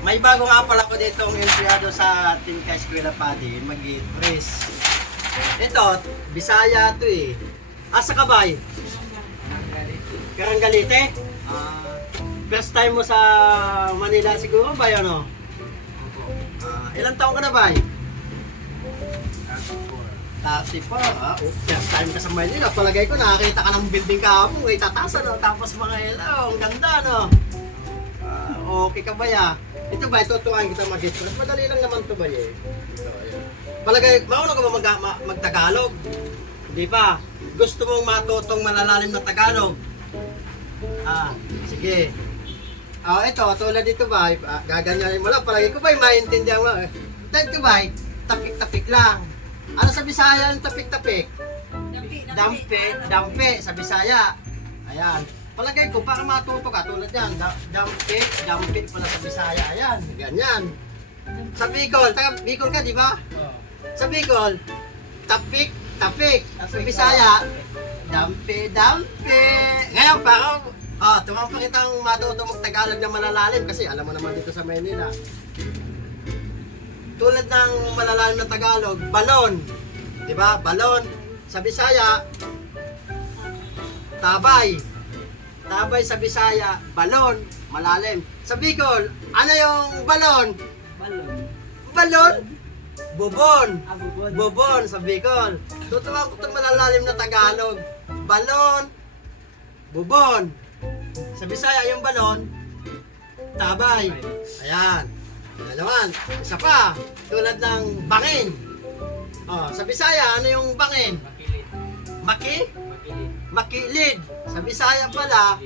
May bago nga pala ko dito ang empleyado sa Team Ka-Eskwela Padi, mag-Chris. Ito, Bisaya to eh. Asa ka ba? Karangalite? First time mo sa Manila siguro ba yun o? Ilang taon ka na ba? 34. First time ka sa Manila. Palagay ko nakakita ka ng building kahapon. May tatasan o. Tapos mga ilaw. Ang ganda no? Okay ka ba ya? Ito ba? Tuturuan kita mag-Express. Madali lang naman ito ba eh? Palagay, mauna ka ba mag-Tagalog? Hindi pa. Gusto mong matutong malalalim na Tagalog? Sige. Ito, tulad dito ba? Gaganyanin mo lang. Palagay ko ba maintindihan mo? Ito ba? Tapik-tapik lang. Ano sa Bisaya yung tapik-tapik? Dampe sa Bisaya. Ayan. Palagay ko, para matuto ka, tulad yan, dampe pala sa Bisaya, ayan, ganyan. Sa Bicol, Bicol ka, di ba? Sa Bicol, tapik. Sa Bisaya, dampe. Ngayon, parang, tumang pa kitang matuto mag-Tagalog na malalalim, kasi alam mo naman dito sa Manila. Tulad ng malalalim na Tagalog, balon. Di ba? Balon. Sa Bisaya, tabay. Tabay sa Bisaya, balon, malalim. Sa Bicol, ano yung balon? Balon? Bubon. Bubon sa Bicol. Tutuwa ko itong malalalim na Tagalog. Balon, bubon. Sa Bisaya yung balon, tabay. Ayan. Ano naman? Isa pa, tulad ng bangin. Sa Bisaya, ano yung bangin? Makilid. Sa Bisaya pala,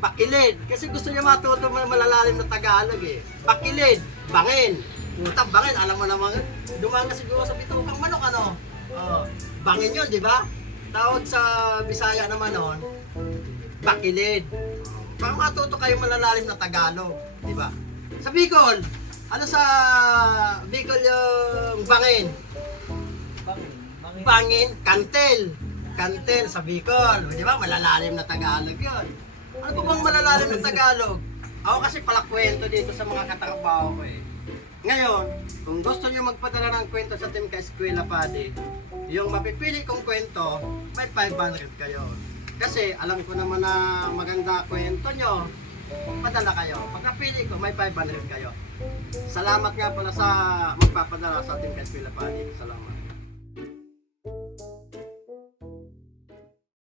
pakilid. Kasi gusto niya matuto malalalim na Tagalog eh. Pakilid, bangin. Puta, bangin, alam mo naman, dumaan ka siguro sa bitukang manok, ano? Bangin yun, di ba? Tawag sa Bisaya naman noon, pakilid. Para matuto kayo malalalim na Tagalog, di ba? Sa Bicol, ano sa Bicol yung bangin? Bangin, kantel. Kantel sa Bicol, di ba? Malalalim na Tagalog yun. Ano pa bang malalalim na Tagalog? Ako kasi pala kwento dito sa mga katrabaho ko eh. Ngayon, kung gusto niyo magpadala ng kwento sa Team Ka-Eskwela Padi, yung mapipili kong kwento, may 500 kayo. Kasi alam ko naman na maganda kwento nyo, padala kayo. Pag napili ko, may 500 kayo. Salamat nga pala sa magpapadala sa Team Ka-Eskwela Padi. Salamat.